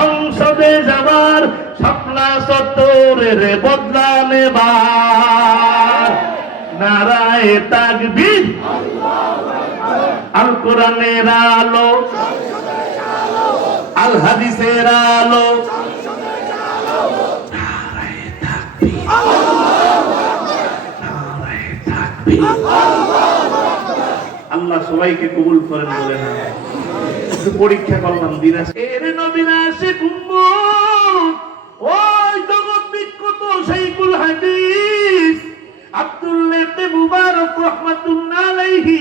সংসদে যাবার শাপলা চত্বরের বদলা নেবার নারায়ে তাকবীর আল কোরআনের আলো আল হাদিসের আলো নারায়ে তাকবীর নারায়ে তাকবীর। আল্লাহ সবাইকে কবুল করেন বলে না পরীক্ষা করলাম দিন আছে এর নবীরা আসে উম্মত ওই জগৎ বিখ্যাত শাইখুল হাদিস আব্দুল্লাহ ইবনে মুবারক রাহমাতুল্লাহ আলাইহি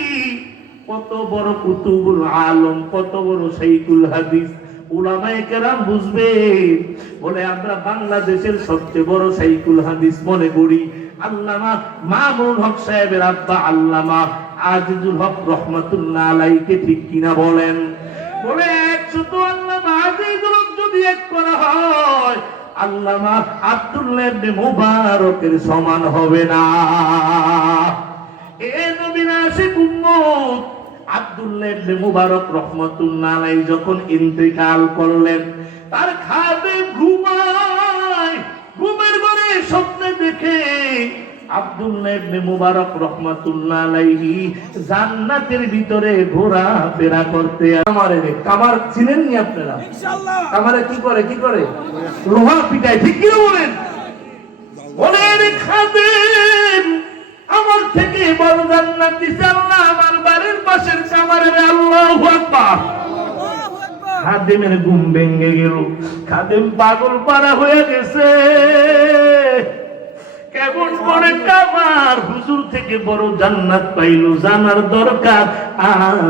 কত বড় কুতুবুল আলম কত বড় শাইখুল হাদিস উলামায়ে কেরাম বুঝবে বলে আমরা বাংলাদেশের সবচেয়ে বড় শাইখুল হাদিস মনে করি আল্লামা মামুনুল হক সাহেবের আব্বা আল্লামা আজিজুল হক রাহমাতুল্লাহ আলাইহিকে ঠিক কিনা বলেন বলে 100 আল্লামা আজিজুল হক যদি এক করা হয় আল্লামা আব্দুল্লাহ ইবনে মুবারকের সমান হবে না। এ নবীর আশিক উম্মত আব্দুল্লাহ ইবনে মুবারক রাহমাতুল্লাহ আলাইহি যখন ইন্তেকাল করলেন তার খাদেম ঘুমায় ঘুমের ঘরে স্বপ্নে দেখে আব্দুল্লাহ ইবনে মুবারক রাহমাতুল্লাহ আলাইহি জান্নাতের ভিতরে ঘোরাফেরা করতে কামার চিনেন নি আপনারা ইনশাআল্লাহ কামারে কি করে লোহা পিটায় ঠিক কি বলেন বলেন খাদেম আমার থেকে বড় জান্নাত দিছে আল্লাহ আমার বাড়ির পাশের কামারে আল্লাহু আকবার খাদেমের ঘুম ভেঙে গেল খাদেম পাগল পারা হয়ে গেছে কেমন করে কামার হুজুর থেকে বড় জান্নাত পাইলো জানার দরকার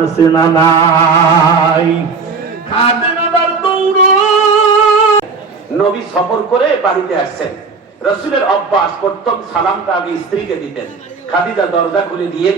আছে না নাই খাদেম আবার দৌড় নবী সফর করে বাড়িতে আসছেন রাসূলের অভ্যাস প্রথম সালামটা আগে স্ত্রীকে দিতেন খাদিজা দরজা খুলে দিয়ে